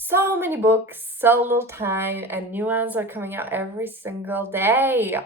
So many books, so little time, and new ones are coming out every single day.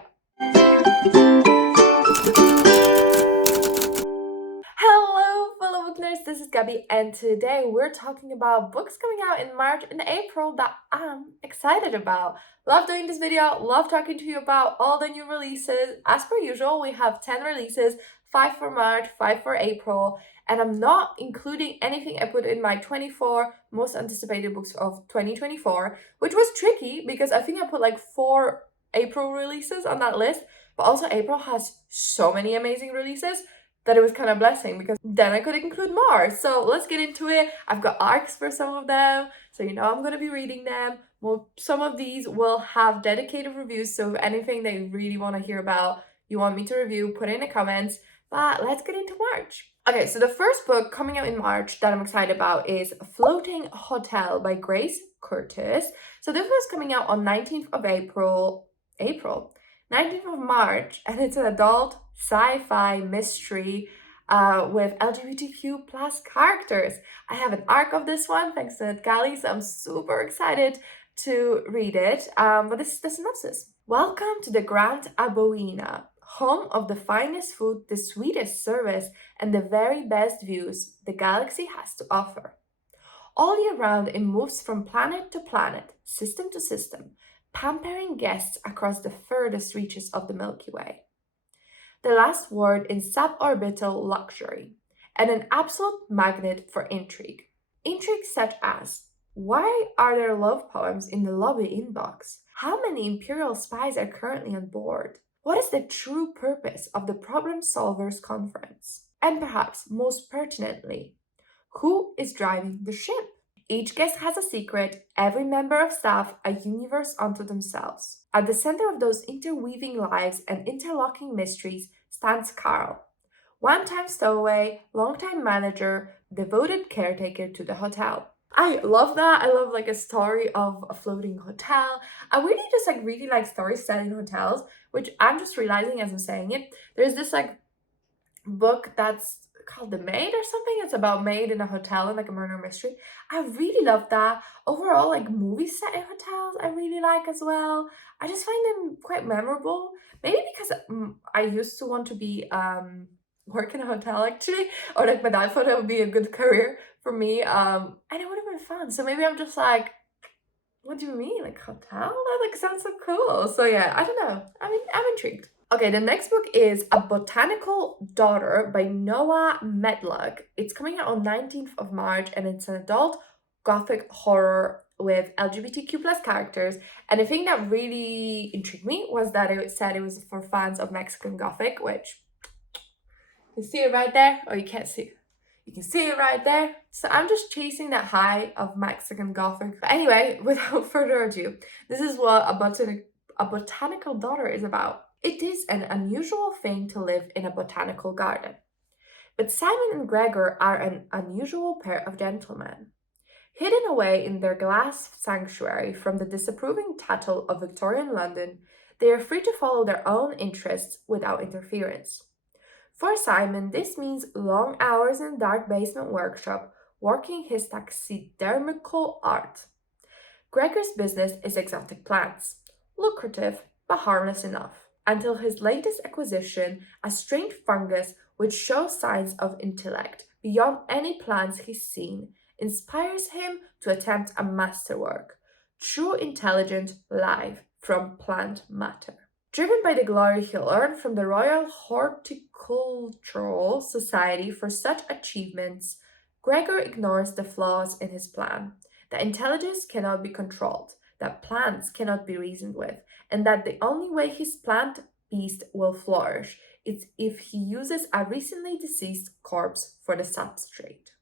Hello, fellow book nerds, this is Gabby, and today we're talking about books coming out in March and April that I'm excited about. Love doing this video, love talking to you about all the new releases. As per usual, we have 10 releases, 5 for March, 5 for April, and I'm not including anything I put in my 24 most anticipated books of 2024, which was tricky because I think I put like 4 April releases on that list, but also April has so many amazing releases that it was kind of a blessing because then I could include more. So let's get into it. I've got arcs for some of them, so you know I'm going to be reading them. Well, some of these will have dedicated reviews, so if anything that you really want to hear about, you want me to review, put it in the comments. But let's get into March. Okay, so the first book coming out in March that I'm excited about is Floating Hotel by Grace Curtis. So this was coming out on 19th of April, 19th of March, and it's an adult sci-fi mystery with LGBTQ plus characters. I have an arc of this one thanks to Gali, so I'm super excited to read it. But this is the synopsis. Welcome to the Grand Aboina, home of the finest food, the sweetest service, and the very best views the galaxy has to offer. All year round, it moves from planet to planet, system to system, pampering guests across the furthest reaches of the Milky Way. The last word in suborbital luxury, and an absolute magnet for intrigue. Intrigue such as, why are there love poems in the lobby inbox? How many Imperial spies are currently on board? What is the true purpose of the Problem Solvers Conference? And perhaps most pertinently, who is driving the ship? Each guest has a secret, every member of staff a universe unto themselves. At the center of those interweaving lives and interlocking mysteries stands Carl, one-time stowaway, long-time manager, devoted caretaker to the hotel. I love that. I love like a story of a floating hotel. I really like stories set in hotels, which I'm just realizing as I'm saying it. There's this like book that's called The Maid or something. It's about maid in a hotel and like a murder mystery. I really love that. Overall, like movies set in hotels, I really like as well. I just find them quite memorable. Maybe because I used to want to be work in a hotel actually, or like my dad thought it would be a good career for me. And it would have been fun. So maybe I'm just like, what do you mean, like hotel? That like sounds so cool. So yeah, I don't know. I mean, I'm intrigued. Okay, the next book is A Botanical Daughter by Noah Medlock. It's coming out on 19th of March, and it's an adult gothic horror with LGBTQ plus characters. And the thing that really intrigued me was that it said it was for fans of Mexican Gothic, which you see it right there, or you can't see it. You can see it right there. So I'm just chasing that high of Mexican Gothic. But anyway, without further ado, this is what A Botanical Daughter is about. It is an unusual thing to live in a botanical garden. But Simon and Gregor are an unusual pair of gentlemen. Hidden away in their glass sanctuary from the disapproving tattle of Victorian London, they are free to follow their own interests without interference. For Simon, this means long hours in a dark basement workshop, working his taxidermical art. Gregor's business is exotic plants, lucrative but harmless enough, until his latest acquisition, a strange fungus which shows signs of intellect beyond any plants he's seen, inspires him to attempt a masterwork, true intelligent life from plant matter. Driven by the glory he'll earn from the Royal Horticultural Society for such achievements, Gregor ignores the flaws in his plan, that intelligence cannot be controlled, that plants cannot be reasoned with, and that the only way his plant beast will flourish is if he uses a recently deceased corpse for the substrate.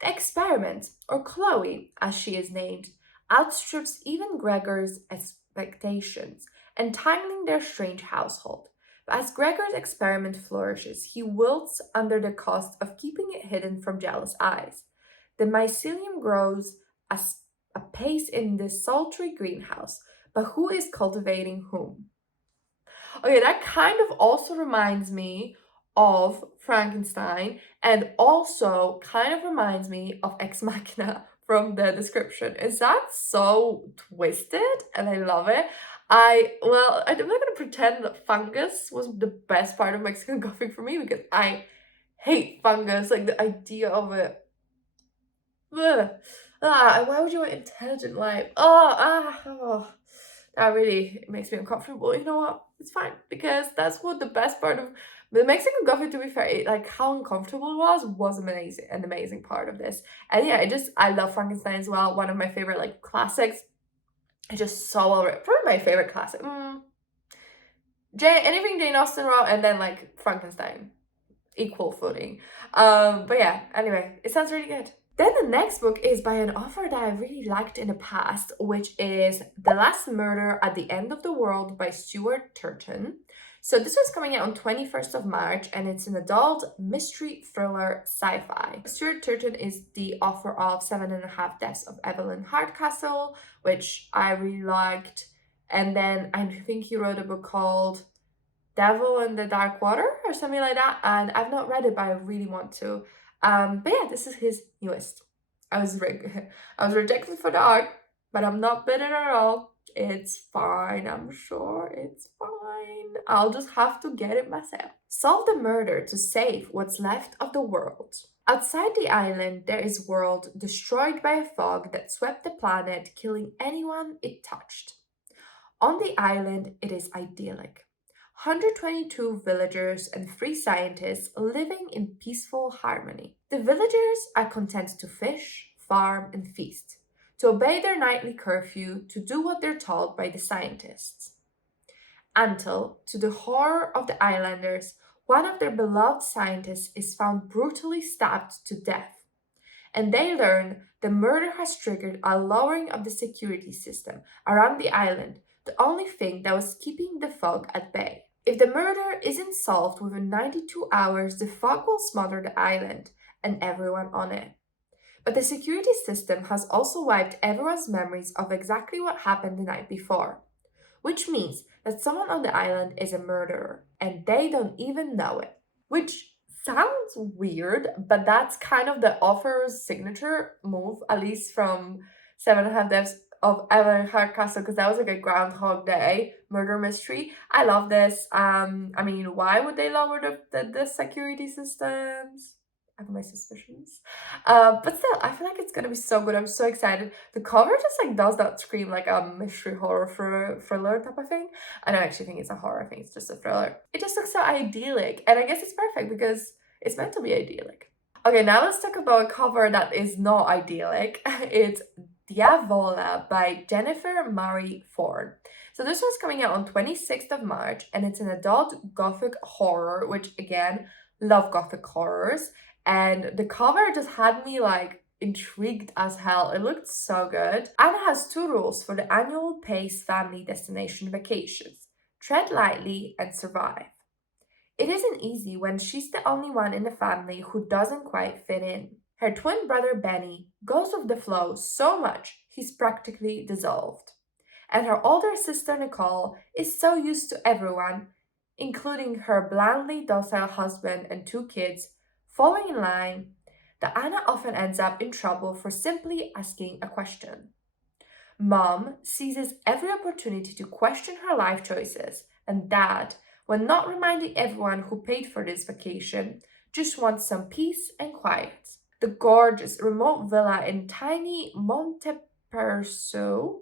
The experiment, or Chloe as she is named, outstrips even Gregor's expectations, entangling their strange household. But as Gregor's experiment flourishes, he wilts under the cost of keeping it hidden from jealous eyes. The mycelium grows apace in this sultry greenhouse, but who is cultivating whom? Okay, that kind of also reminds me of Frankenstein, and also kind of reminds me of Ex Machina from the description. Is that so twisted? And I love it. I'm not gonna pretend that fungus was the best part of Mexican Gothic for me because I hate fungus, like the idea of it. Ugh. Why would you want intelligent life? That really makes me uncomfortable. You know what? It's fine because that's what the best part of the Mexican Gothic, to be fair, like how uncomfortable it was an amazing part of this. And yeah, I love Frankenstein as well. One of my favorite like classics. It's just so well written. Probably my favorite classic. Anything Jane Austen wrote, and then like Frankenstein, equal footing. But yeah. Anyway, it sounds really good. Then the next book is by an author that I really liked in the past, which is The Last Murder at the End of the World by Stuart Turton. So this was coming out on 21st of March, and it's an adult mystery thriller sci-fi. Stuart Turton is the author of 7.5 Deaths of Evelyn Hardcastle, which I really liked. And then I think he wrote a book called Devil in the Dark Water or something like that. And I've not read it, but I really want to. But yeah, this is his newest. I was rejected for the art, but I'm not bitter at all. It's fine, I'm sure it's fine. I'll just have to get it myself. Solve the murder to save what's left of the world. Outside the island, there is a world destroyed by a fog that swept the planet, killing anyone it touched. On the island, it is idyllic. 122 villagers and 3 scientists living in peaceful harmony. The villagers are content to fish, farm, and feast, to obey their nightly curfew, to do what they're told by the scientists. Until, to the horror of the islanders, one of their beloved scientists is found brutally stabbed to death, and they learn the murder has triggered a lowering of the security system around the island, the only thing that was keeping the fog at bay. If the murder isn't solved within 92 hours, the fog will smother the island and everyone on it. But the security system has also wiped everyone's memories of exactly what happened the night before, which means that someone on the island is a murderer and they don't even know it. Which sounds weird, but that's kind of the author's signature move, at least from 7.5 Deaths of Evelyn Hardcastle, because that was like a Groundhog Day murder mystery. I love this. Why would they lower the security systems? I have my suspicions. But still, I feel like it's gonna be so good. I'm so excited. The cover just like does not scream like a mystery horror thriller type of thing. I don't actually think it's a horror. I think it's just a thriller. It just looks so idyllic, and I guess it's perfect because it's meant to be idyllic. Okay, now let's talk about a cover that is not idyllic. It's Diavola by Jennifer Marie Thorne. So this one's coming out on 26th of March, and it's an adult gothic horror, which again, love gothic horrors. And the cover just had me like intrigued as hell. It looked so good. Anna has 2 rules for the annual Pace family destination vacations: tread lightly and survive. It isn't easy when she's the only one in the family who doesn't quite fit in. Her twin brother Benny goes with the flow so much he's practically dissolved. And her older sister Nicole is so used to everyone, including her blandly docile husband and 2 kids, falling in line, that Anna often ends up in trouble for simply asking a question. Mom seizes every opportunity to question her life choices, and Dad, when not reminding everyone who paid for this vacation, just wants some peace and quiet. The gorgeous remote villa in tiny Monteperso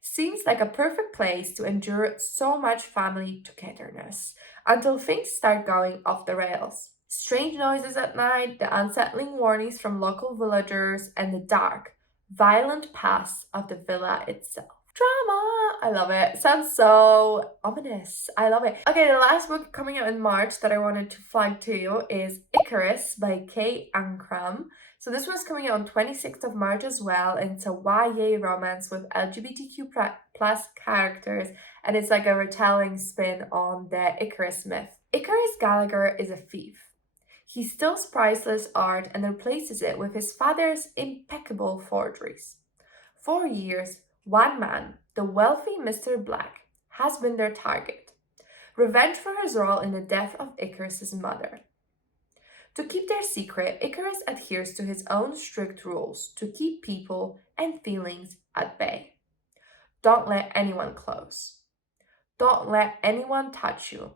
seems like a perfect place to endure so much family togetherness until things start going off the rails. Strange noises at night, the unsettling warnings from local villagers, and the dark, violent past of the villa itself. Drama! I love it. Sounds so ominous. I love it. Okay, the last book coming out in March that I wanted to flag to you is Icarus by Ancrum. So this one's coming out on 26th of March as well, and it's a YA romance with LGBTQ plus characters, and it's like a retelling spin on the Icarus myth. Icarus Gallagher is a thief. He steals priceless art and replaces it with his father's impeccable forgeries. For years, one man, the wealthy Mr. Black, has been their target. Revenge for his role in the death of Icarus's mother. To keep their secret, Icarus adheres to his own strict rules to keep people and feelings at bay. Don't let anyone close. Don't let anyone touch you.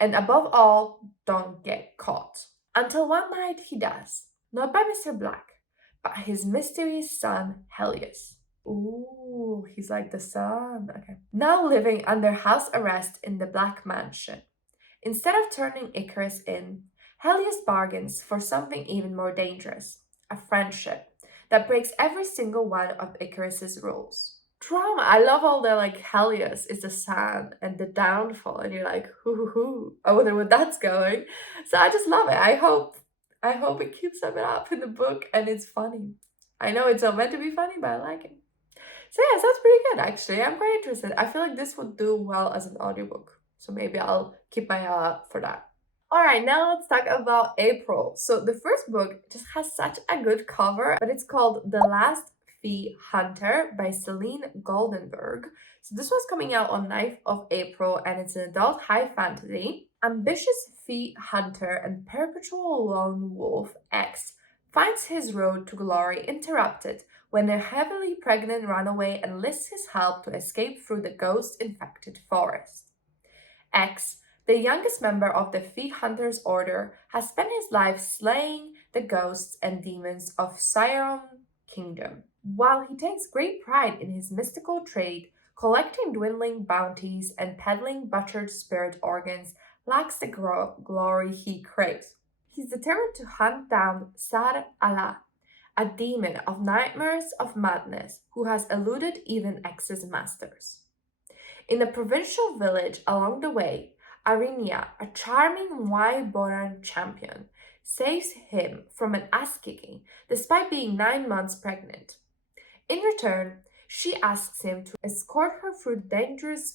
And above all, don't get caught. Until one night he does. Not by Mr. Black, but his mysterious son, Helloo. Ooh, he's like the sun. Okay. Now living under house arrest in the Black Mansion. Instead of turning Icarus in, Helloo bargains for something even more dangerous, a friendship that breaks every single one of Icarus's rules. Drama. I love all the like Helloo is the sun and the downfall, and you're like, hoo. I wonder where that's going. So I just love it. I hope it keeps it up in the book and it's funny. I know it's not meant to be funny, but I like it. So yeah, sounds pretty good actually. I'm quite interested. I feel like this would do well as an audiobook. So maybe I'll keep my eye out for that. Alright, now let's talk about April. So the first book just has such a good cover, but it's called The Last Fee Hunter by Salinee Goldenberg. So this was coming out on 9th of April and it's an adult high fantasy. Ambitious fee hunter and perpetual lone wolf X finds his road to glory interrupted when a heavily pregnant runaway enlists his help to escape through the ghost-infected forest. X, the youngest member of the Fee Hunters Order, has spent his life slaying the ghosts and demons of Siron Kingdom. While he takes great pride in his mystical trade, collecting dwindling bounties and peddling butchered spirit organs lacks the glory he craves. He's determined to hunt down Sar Allah, a demon of nightmares of madness who has eluded even X's masters. In a provincial village along the way, Arinia, a charming Wyboran champion, saves him from an ass-kicking despite being 9 months pregnant. In return, she asks him to escort her through the dangerous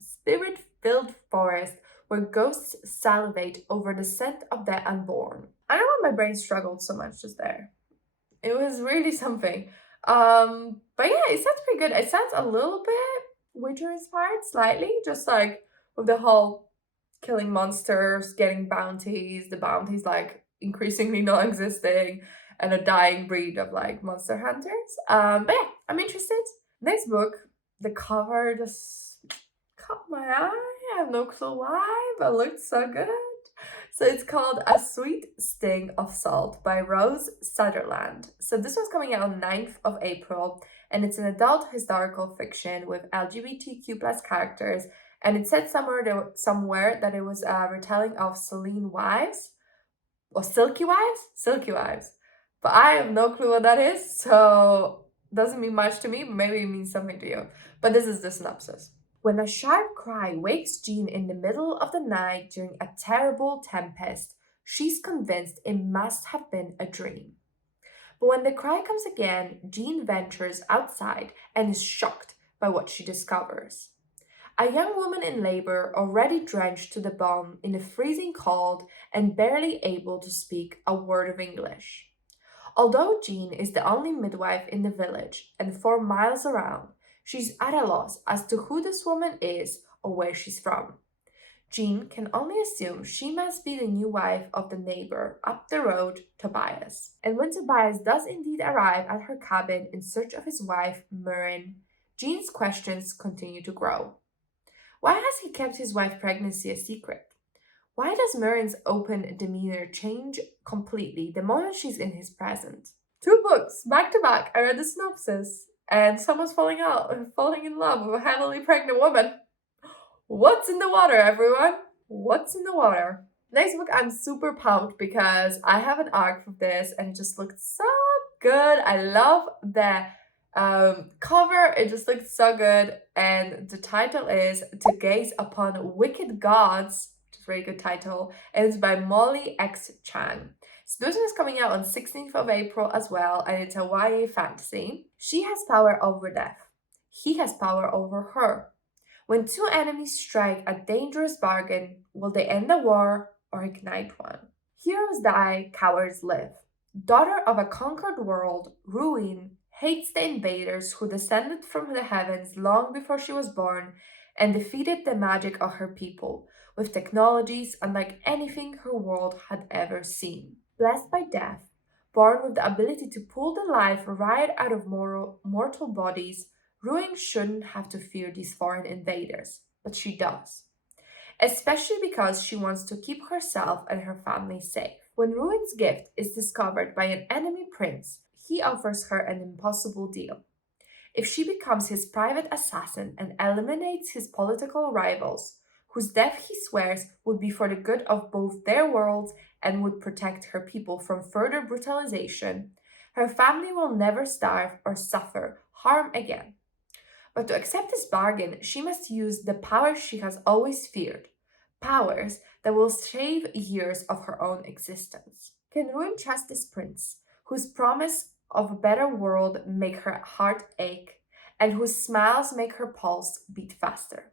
spirit-filled forest where ghosts salivate over the scent of the unborn. I don't know why my brain struggled so much just there. It was really something. But yeah, it sounds pretty good. It sounds a little bit Witcher inspired, slightly, just like with the whole killing monsters, getting bounties, the bounties like increasingly non-existing, and a dying breed of like monster hunters. But yeah, I'm interested. Next book, the cover just caught my eye. I have no clue why, but it looked so good. So it's called A Sweet Sting of Salt by Rose Sutherland. So this was coming out on 9th of April, and it's an adult historical fiction with LGBTQ plus characters, and it said somewhere that it was a retelling of Celine Wives, or Silky Wives? Silky Wives. But I have no clue what that is, so doesn't mean much to me, but maybe it means something to you. But this is the synopsis. When a sharp cry wakes Jean in the middle of the night during a terrible tempest, she's convinced it must have been a dream. But when the cry comes again, Jean ventures outside and is shocked by what she discovers. A young woman in labor, already drenched to the bone in the freezing cold and barely able to speak a word of English. Although Jean is the only midwife in the village and 4 miles around, she's at a loss as to who this woman is or where she's from. Jean can only assume she must be the new wife of the neighbor up the road, Tobias. And when Tobias does indeed arrive at her cabin in search of his wife, Murrin, Jean's questions continue to grow. Why has he kept his wife's pregnancy a secret? Why does Murrin's open demeanor change completely the moment she's in his presence? 2 books, back to back. I read the synopsis, and someone's falling in love with a heavily pregnant woman. What's in the water, everyone? What's in the water? Next book, I'm super pumped because I have an arc for this and it just looked so good. I love the cover. It just looked so good. And the title is To Gaze Upon Wicked Gods, which is a very good title. And it's by Molly X. Chang. So this one is coming out on 16th of April as well, and it's a YA fantasy. She has power over death. He has power over her. When 2 enemies strike a dangerous bargain, will they end the war or ignite one? Heroes die, cowards live. Daughter of a conquered world, Ruin hates the invaders who descended from the heavens long before she was born and defeated the magic of her people with technologies unlike anything her world had ever seen. Blessed by death, born with the ability to pull the life right out of mortal bodies, Ruin shouldn't have to fear these foreign invaders, but she does. Especially because she wants to keep herself and her family safe. When Ruin's gift is discovered by an enemy prince, he offers her an impossible deal. If she becomes his private assassin and eliminates his political rivals, whose death he swears would be for the good of both their worlds and would protect her people from further brutalization, her family will never starve or suffer harm again. But to accept this bargain, she must use the powers she has always feared, powers that will save years of her own existence. Can Ruin trust this prince, whose promise of a better world make her heart ache, and whose smiles make her pulse beat faster?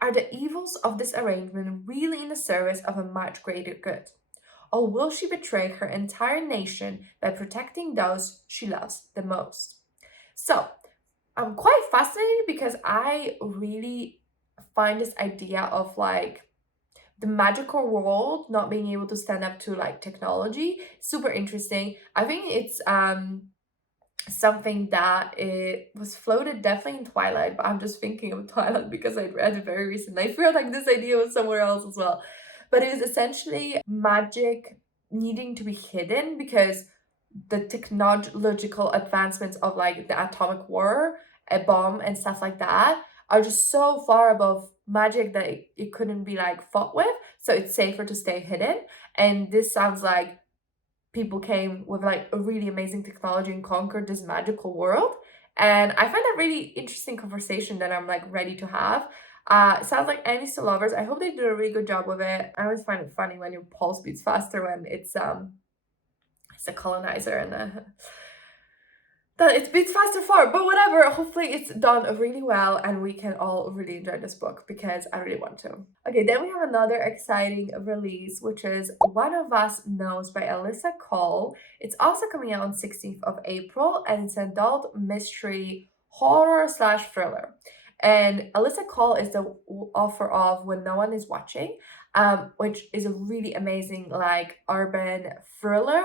Are the evils of this arrangement really in the service of a much greater good? Or will she betray her entire nation by protecting those she loves the most? So, I'm quite fascinated because I really find this idea of like the magical world not being able to stand up to like technology super interesting. I think it's something that it was floated definitely in Twilight, but I'm just thinking of Twilight because I read it very recently. I feel like this idea was somewhere else as well. But it was essentially magic needing to be hidden because the technological advancements of like the atomic war, a bomb and stuff like that are just so far above magic that it couldn't be like fought with. So it's safer to stay hidden. And this sounds like people came with like a really amazing technology and conquered this magical world. And I find that really interesting conversation that I'm like ready to have. It sounds like enemies to lovers. I hope they did a really good job with it. I always find it funny when your pulse beats faster when it's a colonizer and that it beats faster forward, but whatever. Hopefully it's done really well and we can all really enjoy this book because I really want to. Okay, then we have another exciting release, which is One of Us Knows by Alyssa Cole. It's also coming out on 16th of April and it's an adult mystery horror slash thriller. And Alyssa Cole is the author of When No One Is Watching, which is a really amazing like urban thriller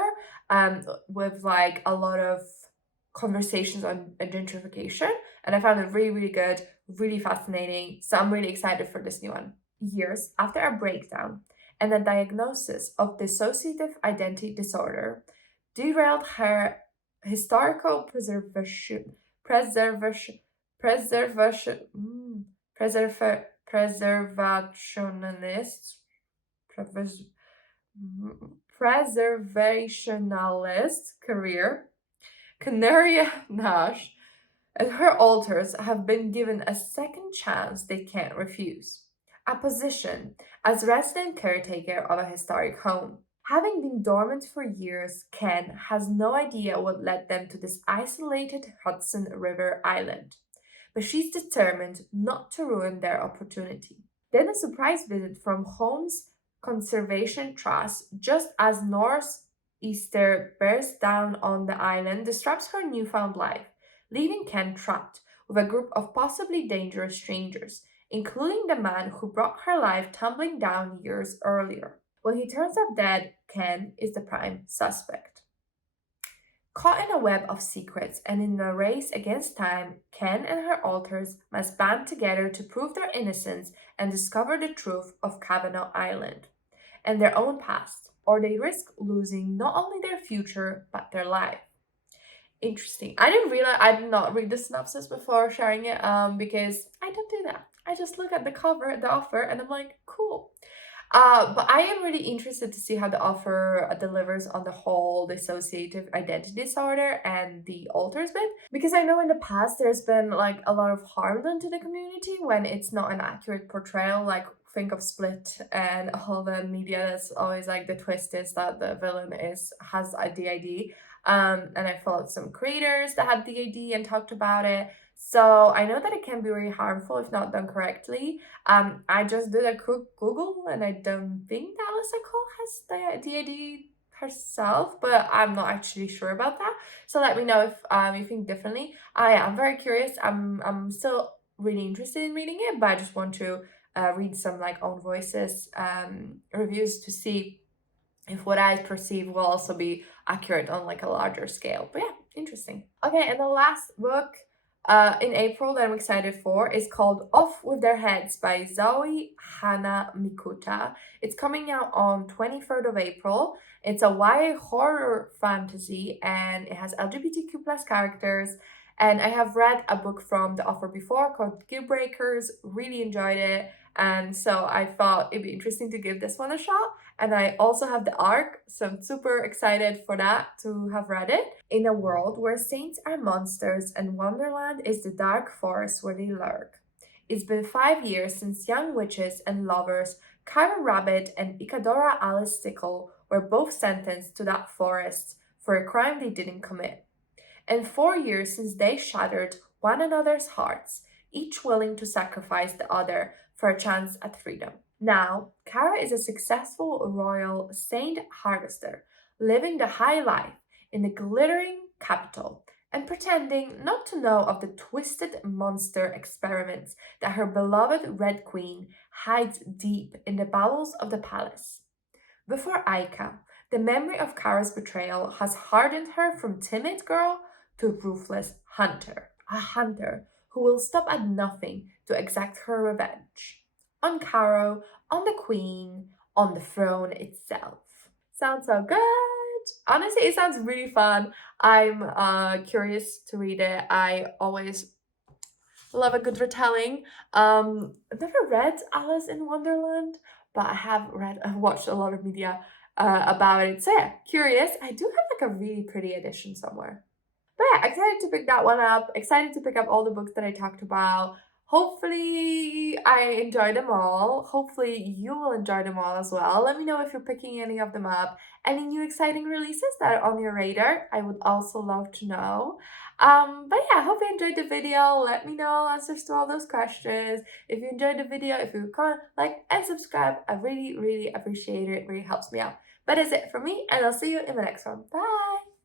with like a lot of conversations on gentrification, and I found it really, really good, really fascinating. So I'm really excited for this new one. Years after a breakdown and a diagnosis of dissociative identity disorder derailed her historical preservationist preservationalist career, Canaria Nash and her alters have been given a second chance they can't refuse. A position as resident caretaker of a historic home. Having been dormant for years, Ken has no idea what led them to this isolated Hudson River island. But she's determined not to ruin their opportunity. Then a surprise visit from Holmes Conservation Trust just as Northeaster bears down on the island disrupts her newfound life, leaving Ken trapped with a group of possibly dangerous strangers, including the man who brought her life tumbling down years earlier. When he turns up dead, Ken is the prime suspect. Caught in a web of secrets and in a race against time, Ken and her alters must band together to prove their innocence and discover the truth of Kavanaugh Island and their own past, or they risk losing not only their future but their life. Interesting. I did not read the synopsis before sharing it because I don't do that. I just look at the cover, the offer, and I'm like, cool. But I am really interested to see how the offer delivers on the whole dissociative identity disorder and the alters bit, because I know in the past there's been like a lot of harm done to the community when it's not an accurate portrayal. Like think of Split and all the media that's always like the twist is that the villain has a DID. And I followed some creators that had DID and talked about it. So I know that it can be really harmful if not done correctly. I just did a quick Google and I don't think that Alyssa Cole has the DID herself, but I'm not actually sure about that. So let me know if you think differently. I'm very curious. I'm still really interested in reading it, but I just want to read some like own voices reviews to see if what I perceive will also be accurate on like a larger scale. But yeah, interesting. Okay, and the last book in April that I'm excited for is called Off With Their Heads by Zoe Hana Mikuta. It's coming out on 23rd of April. It's a YA horror fantasy and it has LGBTQ plus characters. And I have read a book from the author before called Gear Breakers, really enjoyed it. And so I thought it'd be interesting to give this one a shot. And I also have the Ark, so I'm super excited for that to have read it. In a world where saints are monsters and Wonderland is the dark forest where they lurk. It's been 5 years since young witches and lovers Kyra Rabbit and Isadora Alice Stickle were both sentenced to that forest for a crime they didn't commit. And 4 years since they shattered one another's hearts, each willing to sacrifice the other for a chance at freedom. Now, Kara is a successful royal saint harvester, living the high life in the glittering capital and pretending not to know of the twisted monster experiments that her beloved Red Queen hides deep in the bowels of the palace. Before Aika, the memory of Kara's betrayal has hardened her from timid girl to ruthless hunter, a hunter who will stop at nothing to exact her revenge. On Caro, on the Queen, on the throne itself. Sounds so good! Honestly, it sounds really fun. I'm curious to read it. I always love a good retelling. I've never read Alice in Wonderland, but I've watched a lot of media about it. So yeah, curious. I do have like a really pretty edition somewhere. But yeah, excited to pick that one up. Excited to pick up all the books that I talked about. Hopefully I enjoy them all. Hopefully you will enjoy them all as well. Let me know if you're picking any of them up. Any new exciting releases that are on your radar. I would also love to know. But yeah, I hope you enjoyed the video. Let me know answers to all those questions. If you enjoyed the video, if you comment, like, and subscribe, I really, really appreciate it. It really helps me out. But that's it for me, and I'll see you in the next one. Bye!